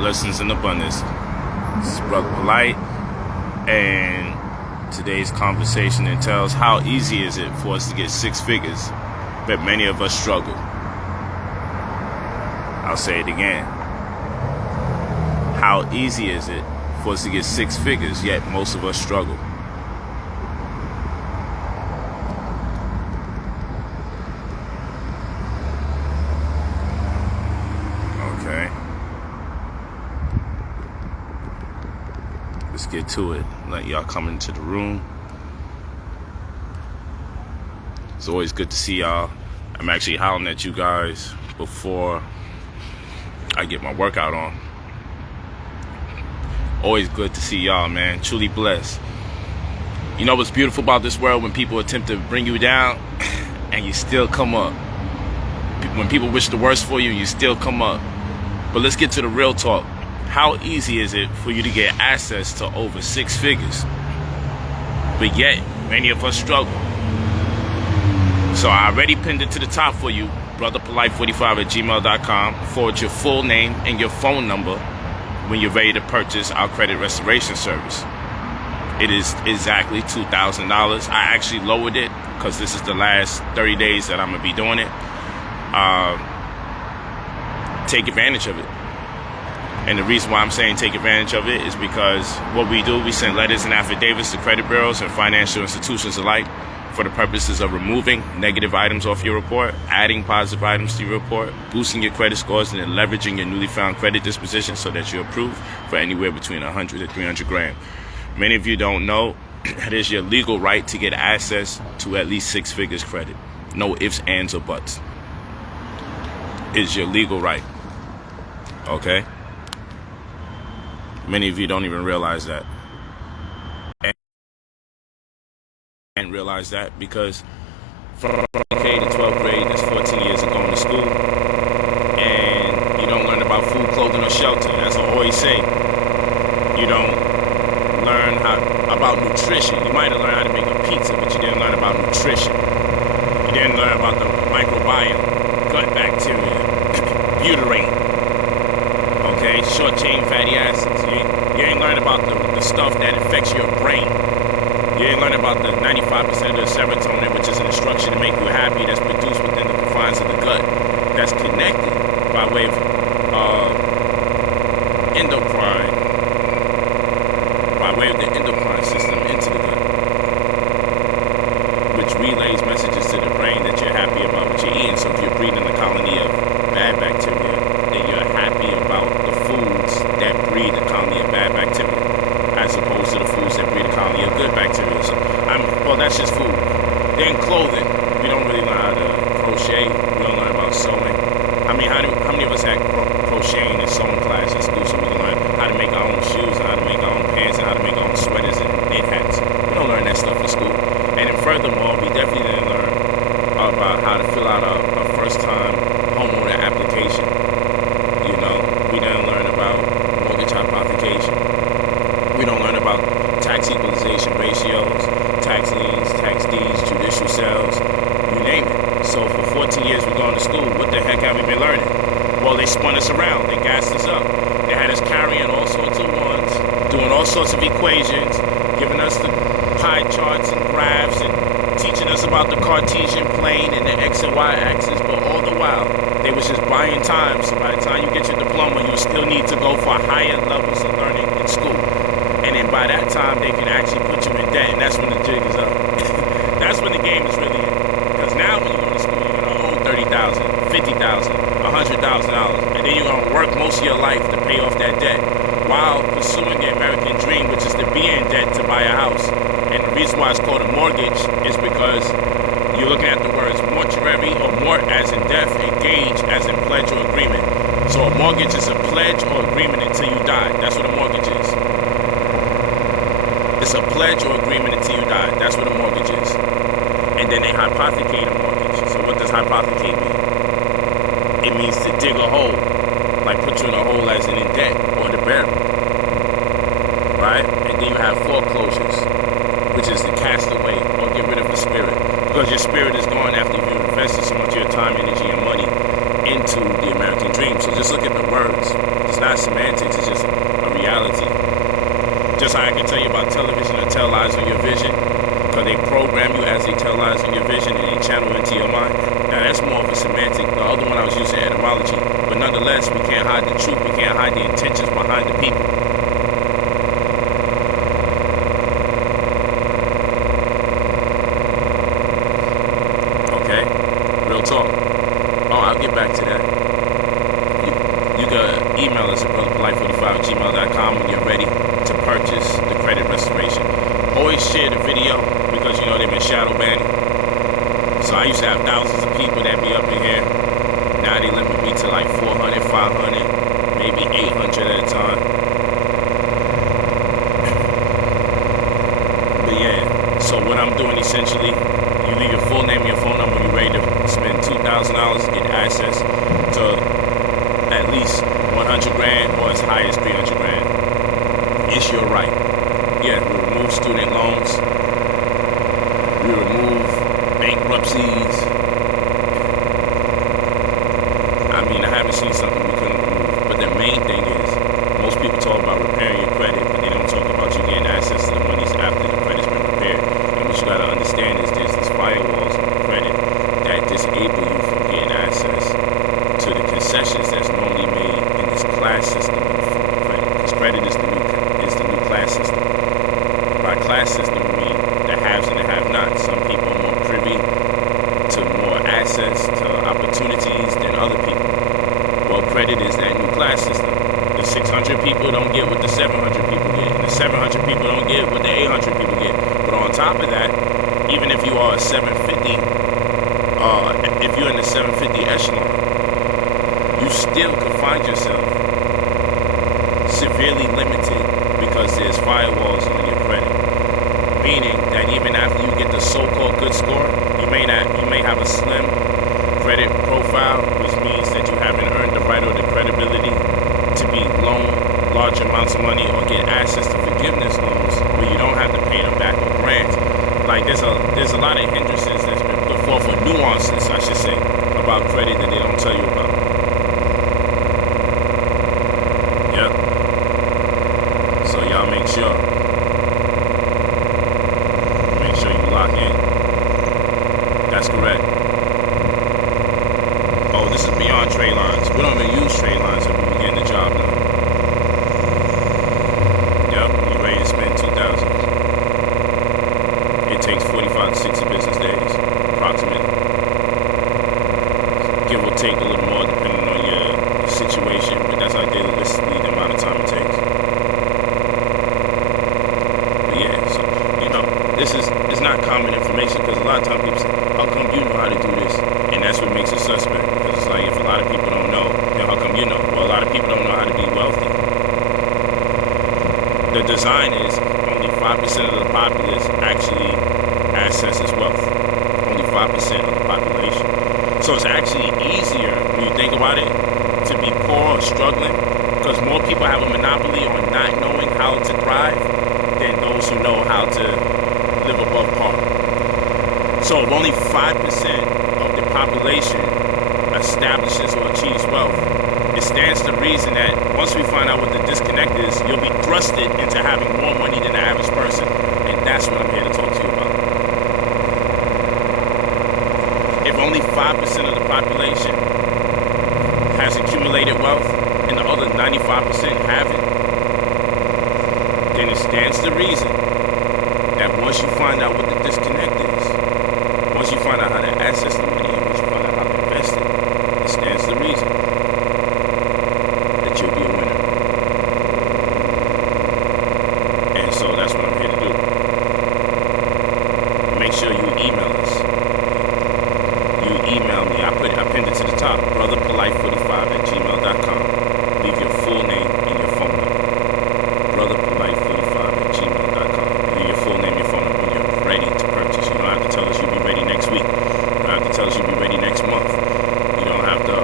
blessings in abundance. This is Brother Polight, and today's conversation entails how easy is it for us to get six figures, but many of us struggle. I'll say it again. How easy is it for us to get six figures, yet most of us struggle? Okay. Let's get to it. Let y'all come into the room. It's always good to see y'all. I'm actually howling at you guys before I get my workout on. Always good to see y'all, man. Truly blessed. You know what's beautiful about this world? When people attempt to bring you down and you still come up. When people wish the worst for you, you still come up. But let's get to the real talk. How easy is it for you to get access to over six figures? But yet, many of us struggle. So I already pinned it to the top for you. brotherpolight45@gmail.com. Forward your full name and your phone number when you're ready to purchase our credit restoration service. It is exactly $2,000. I actually lowered it because this is the last 30 days that I'm going to be doing it. Take advantage of it. And the reason why I'm saying take advantage of it is because what we do, we send letters and affidavits to credit bureaus and financial institutions alike for the purposes of removing negative items off your report, adding positive items to your report, boosting your credit scores, and then leveraging your newly found credit disposition so that you're approved for anywhere between 100 to 300 grand. Many of you don't know that it's your legal right to get access to at least six figures credit. No ifs, ands, or buts. It's your legal right. Okay? Many of you don't even realize that. And realize that because from K to 12th grade, that's 14 years of going to school, and you don't learn about food, clothing, or shelter. As I always say, you don't learn about nutrition. You might have learned how to make a pizza, but you didn't learn about nutrition. You didn't learn about the microbiome, gut bacteria, butyrate, okay, short chain fatty acids. You ain't learned about the stuff that affects your brain. You ain't learn about the 95% of the serotonin, which is an instruction to make you happy, that's produced within the confines of the gut, that's connected by way of endocrine, by way of the endocrine system into the gut, which relays messages to the brain that you're happy about what you're eating. So if you're breeding a colony of bad bacteria, then you're happy about the foods that breed a colony of bad bacteria, as opposed to the foods that breed a colony of good bacteria. So well, that's just food. Then clothing. We don't really learn how to crochet. We don't learn about sewing. I mean, how many of us had crocheting and sewing class in school so we can learn how to make our own shoes and how to make our own pants and how to make our own sweaters and knit hats? We don't learn that stuff in school. And then furthermore, we definitely didn't learn about how to fill out a first-time homeowner application. You know, we didn't learn about mortgage hypothecation. We don't learn about tax equalization ratios, tax liens, tax deeds, judicial sales, you name it. So for 14 years we've gone to school. What the heck have we been learning? Well, they spun us around. They gassed us up. They had us carrying all sorts of ones, doing all sorts of equations, giving us the pie charts and graphs and teaching us about the Cartesian plane and the X and Y axis. But all the while, they was just buying time. So by the time you get your diploma, you still need to go for higher levels of learning in school. And then by that time, they can actually put you in debt, and that's when the jig is up. That's when the game is really in. Because now when you go to school, you're going to owe $30,000, $50,000, $100,000, and then you're going to work most of your life to pay off that debt while pursuing the American dream, which is to be in debt to buy a house. And the reason why it's called a mortgage is because you're looking at the words mortuary or mort as in death and gage as in pledge or agreement. So a mortgage is a pledge or agreement until you die. That's what a mortgage is. It's a pledge or agreement until you die. That's what a mortgage is. And then they hypothecate a mortgage. So what does hypothecate mean? It means to dig a hole. Like put you in a hole as in debt or to bury. Right? And then you have foreclosures, which is to cast away or get rid of the spirit. Because your spirit is gone after you've invested so much of your time, energy, and money into the American dream. So just look at the words. It's not semantics. email us at brotherpolight45@gmail.com when you're ready to purchase the credit restoration. Always share the video because you know they've been shadow banning. So I used to have thousands of people that be up in here. Now they limit me to like 400, 500, maybe 800 at a time. But yeah, so what I'm doing essentially, you leave your full name and your phone number when you're ready to spend $2,000 to get access to at least 100 grand or as high as 300 grand. It's your right. Yeah, we remove student loans. We remove bankruptcies. I mean, I haven't seen something we couldn't remove. But the main thing is, most people talk about repairing your credit, but they don't talk about you getting access to the monies after the credit's been repaired. And what you gotta understand is there's these firewalls on the credit that disable you from getting access to the concessions that's normally made in this class system in the form of credit. Because credit is the new class system. By class system, we mean the haves and the have-nots. Some people are more privy to more access to opportunities than other people. Well, credit is that new class system. The 600 people don't get what the 700 people get, and the 700 people don't get what the 800 people get. But on top of that, even if you are a 750, if you're in the 750 echelon, you still could find yourself severely limited because there's firewalls on your credit. Meaning that even after you get the so-called good score, you may have a slim credit profile, which means that you haven't earned the right or the credibility to be loaned large amounts of money or get access to forgiveness loans where you don't have to pay them back or grants. Like there's a lot of hindrances that's been put forth, or nuances, I should say, about credit that they don't tell you about. Yep. So y'all make sure you lock in. That's correct. Oh, this is beyond trade lines. We don't even use trade lines if we begin the job done. Yep, you ready to spend 2,000. It takes 45 to 60 business days, approximately. Give or take a little more depending on your situation, but that's idealistically the amount of time it takes. But yeah, so it's not common information because a lot of times people say, how come you know how to do this? And that's what makes it suspect, because it's like if a lot of people don't know, then how come you know? Well, a lot of people don't know how to be wealthy. The design is only 5% of the populace actually accesses wealth. Only 5% of the population. So it's actually easier when you think about it to be poor or struggling, because more people have a monopoly on not knowing how to thrive than those who know how to live above par. So if only 5% of the population establishes or achieves wealth, it stands to reason that once we find out what the disconnect is, you'll be thrusted into having more money than the average person. And that's what I'm here to talk to you about. If only 5% of the population has accumulated wealth and the other 95% haven't, then it stands to reason that once you find out what the disconnect is, once you find out how to access the money, and once you find out how to invest it, it stands to reason that you'll be a winner. And so that's what I'm here to do. Make sure you email us. You email me. I pinned it to the top, brotherpolight45@gmail.com. Leave your full name and your phone number. brotherpolight45@gmail.com. Leave your full name, your phone number when you're ready to purchase. You don't have to tell us you'll be ready next week. You don't have to tell us you'll be ready next month. You don't have to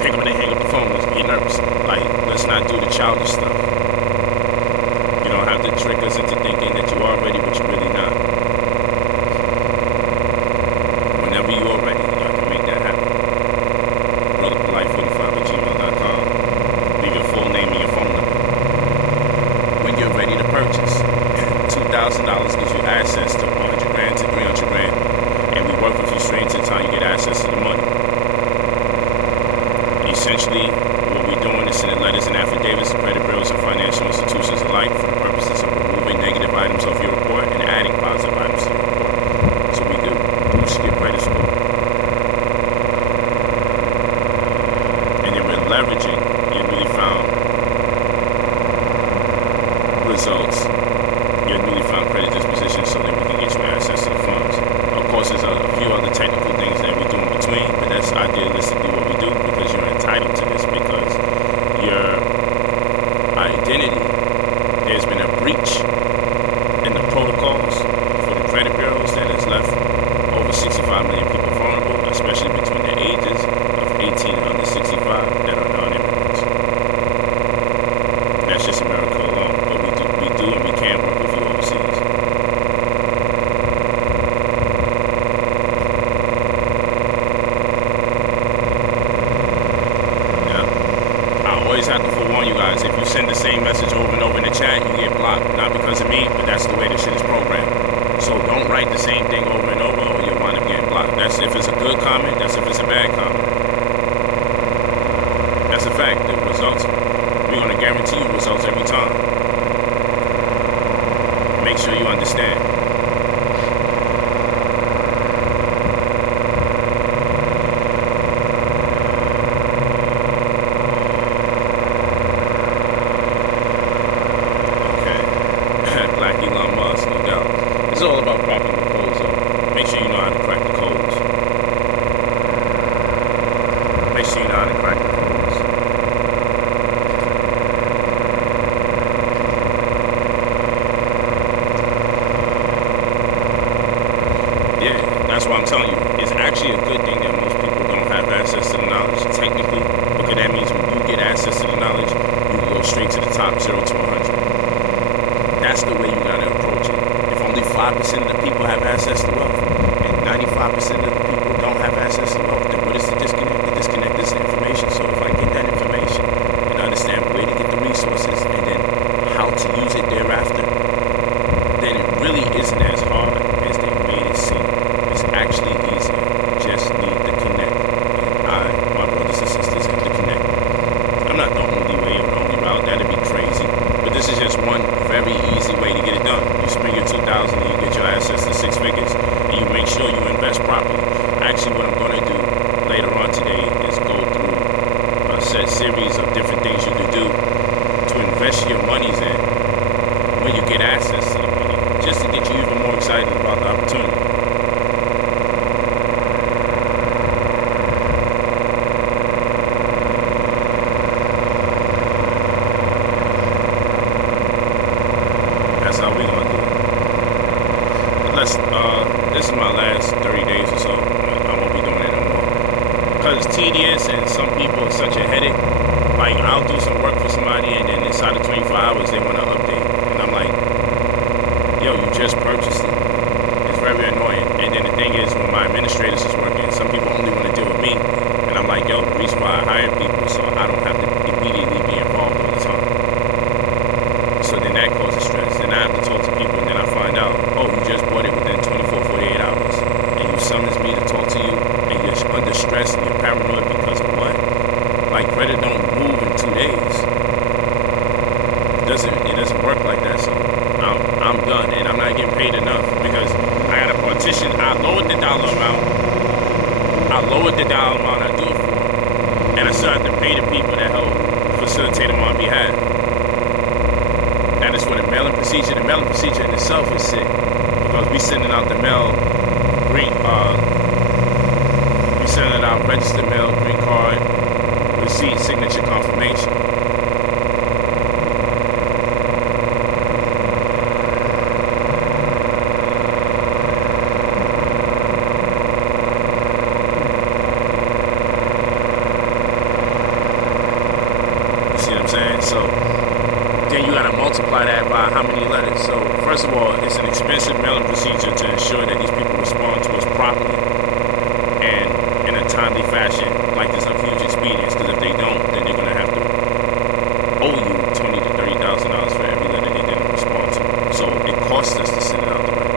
pick up and hang up the phone. Let's be nervous. Like, let's not do the childish stuff. You don't have to trick us into thinking that you are ready, but you're really not. Whenever you are ready, y'all can make that happen. brotherpolight45@gmail.com. Leave your full name and your phone number. When you're ready to purchase, $2,000 gives you access to 100 grand to 300 grand. And we work with you straight into the time you get access to the money. Essentially, what we're doing is sending letters and affidavits to credit bureaus and financial institutions alike for the purposes of removing negative items off your report and adding positive items to your report, so we could boost your credit score. And then we're leveraging your newly found send the same message over and over in the chat, you get blocked. Not because of me, but that's the way the shit is programmed. So don't write the same thing over and over or you'll wind up getting blocked. That's if it's a good comment, that's if it's a bad comment. That's a fact. The results, we're going to guarantee you results every time. Make sure you understand. It's all about cracking the codes, though. Make sure you know how to crack the codes. Make sure you know how to crack the codes. Yeah, that's what I'm telling you. It's actually a good thing that most people don't have access to the knowledge, technically, because that means when you get access to the knowledge, you can go straight to the top, 0 to 100. That's the way you gotta approach it. Only 5% of the people have access to wealth, and 95% of the people don't have access to wealth. Then what is the disconnect? The disconnect is the information. So if I get that information and understand where to get the resources and then how to use it thereafter, then it really isn't as hard as they made it seem. It's actually easy. You just need to connect. And my brothers and sisters, have to connect. I'm not the only way or the only route. That'd be crazy. But this is just one very easy way to get it done. You spend your $2,000 and you get your access to 6 figures, and you make sure you invest properly. Actually, what I'm going to do later on today is go through a set series of different things you can do to invest your monies in when you get access to the money, just to get you even more excited about the opportunity. That's how we gonna do it. This is my last 30 days or so. I won't be doing it no more. Because it's tedious and some people it's such a headache. Like, I'll do some work for somebody and then inside of 24 hours they want to update. And I'm like, yo, you just purchased it. It's very annoying. And then the thing is, when my administrators is working, some people only want to deal with me. And I'm like, yo, the reason why I hire people so I don't have to immediately be involved all the time. So then that causes stress. Then I have to talk to people and then I find out, oh, you just bought it within 24, 48 hours. And you summons me to talk to you and you're under stress and you're paranoid because of what? Like, credit don't move in 2 days. It doesn't work like that. So I'm done and I'm not getting paid enough because I got a partition. I lowered the dollar amount. I do it for. And I still have to pay the people that help facilitate them on behalf. That is for the mailing procedure. The mailing procedure in itself is sick because we sending out the mail, we sending out registered mail, green card, receipt, signature, confirmation. You see what I'm saying? So then you gotta multiply that by how many letters. So first of all, it's an expensive mailing procedure to ensure that these people respond to us properly and in a timely fashion, like this a huge experience. Because if they don't, then they're gonna have to owe you $20,000 to $30,000 for every letter they didn't respond to. So it costs us to send it out the right way.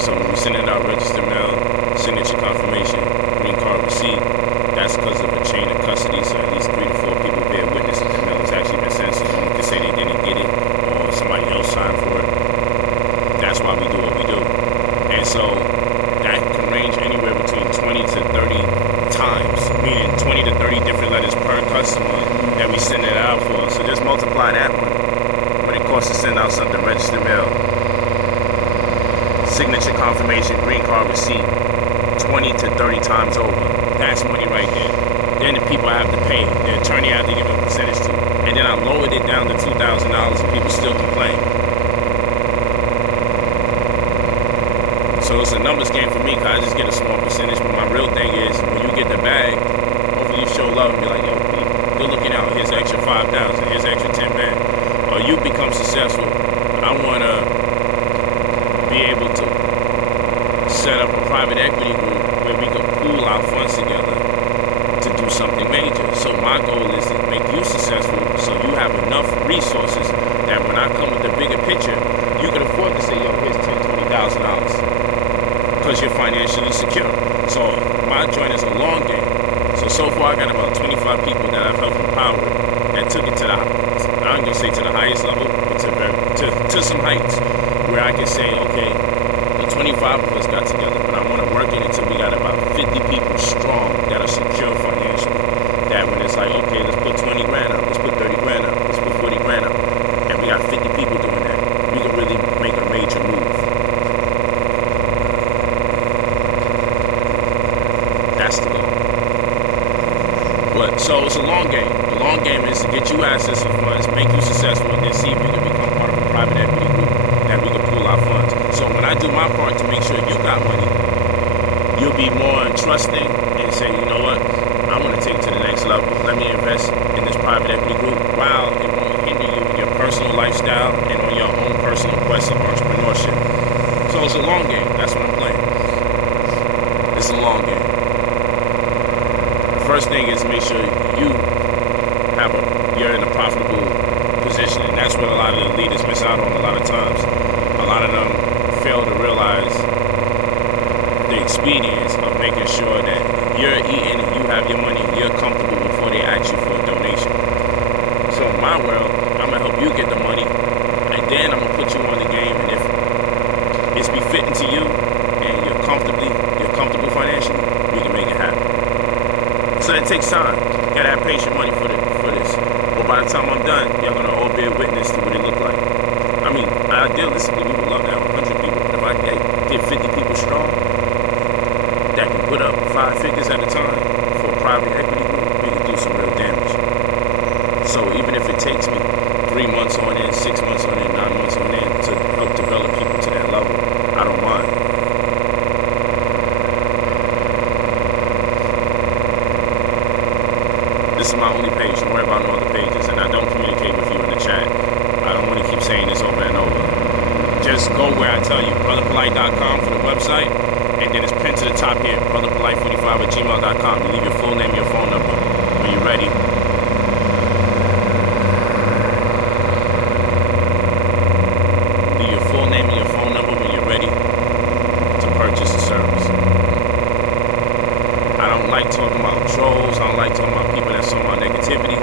So when we send it out registered mail, signature confirmation, green card receipt, that's because of a chain of custody. So at least 3 to 4 people bear witness that the mail has actually been sent. So no one can say they didn't get it or somebody else signed for it. That's why we do what we do. And so that can range anywhere between 20 to 30 times, meaning 20 to 30 different letters per customer that we send it out for. So just multiply that one. What it costs to send out something registered mail, signature confirmation, green card receipt, 20 to 30 times over. That's money right there. Then the people I have to pay, the attorney I have to give a percentage to. And then I lowered it down to $2,000 and people still complain. So it's a numbers game for me because I just get a small percentage. But my real thing is when you get the bag, hopefully you show love and be like, yo, good looking out. Here's an extra 5,000. Here's an extra 10 band. Or you become successful. I want to be able heights where I can say, okay, the 25 of us got together, but I want to work it until we got about 50 people strong that are secure financially. That when it's like, okay, let's put 20 grand up, let's put 30 grand up, let's put 40 grand up, and we got 50 people doing that, we can really make a major move. That's the goal. But so it's a long game. The long game is to get you access to funds, make you successful, and then see if you can become part of a private equity group that we can pool our funds. So when I do my part to make sure you got money, you'll be more trusting and say, you know what, I want to take it to the next level. Let me invest in this private equity group while it won't hinder you in your personal lifestyle and on your own personal quest of entrepreneurship. So it's a long game. That's what I'm playing. It's a long game. First thing is make sure you're in a profitable position, and that's what a lot of the leaders miss out on a lot of times. A lot of them fail to realize the expedience of making sure that you're eating and you have your money, you're comfortable before they ask you for a donation. So in my world, I'm gonna help you get the money, and then I'm gonna put you on the game, and if it's befitting to you and you're comfortable financially, we can make it happen. So it takes time. You gotta have patient money for this. But by the time I'm done, you're gonna all be a witness to what it look like. I mean, idealistically, we would love to have 100 people, but if I get 50 people strong that can put up 5 figures at a time for a private equity group, we can do some real damage. So even if it takes me 3 months on in, 6 months on in, 9 months on in to help develop people to that level, I don't mind. This is my only page. Don't worry about no other pages, and I don't communicate with you in the chat. I don't want to keep saying this over and over. Just go where I tell you, brotherpolight.com for the website, and then it's pinned to the top here, brotherpolight45@gmail.com. You leave your full name and your phone number when you're ready. Leave your full name and your phone number when you're ready to purchase the service. I don't like talking about trolls. I don't like talking about people that sow my negativity,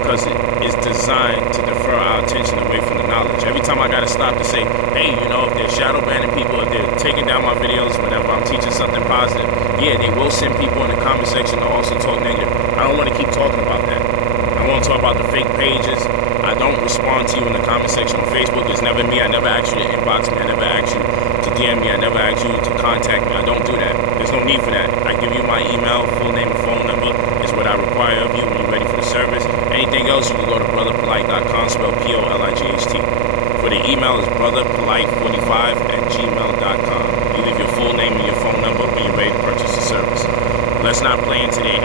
because it is designed to defer our attention away from the knowledge. Every time I got to stop to say, hey, you know, if they're shadow banning people, if they're taking down my videos whenever I'm teaching something positive, yeah, they will send people in the comment section to also talk negative. I don't want to keep talking about that. I want to talk about the fake pages. I don't respond to you in the comment section on Facebook. It's never me. I never ask you to inbox me. I never ask you to DM me. I never ask you to contact me. I don't do that. There's no need for that. I give you my email, full name and phone number is what I require of you when you're ready for the service. Anything else, you can go to brotherpolight.com, spelled POLIGHT. For the email is brotherpolight45@gmail.com. You leave your full name and your phone number when you're ready to purchase the service. Let's not play into their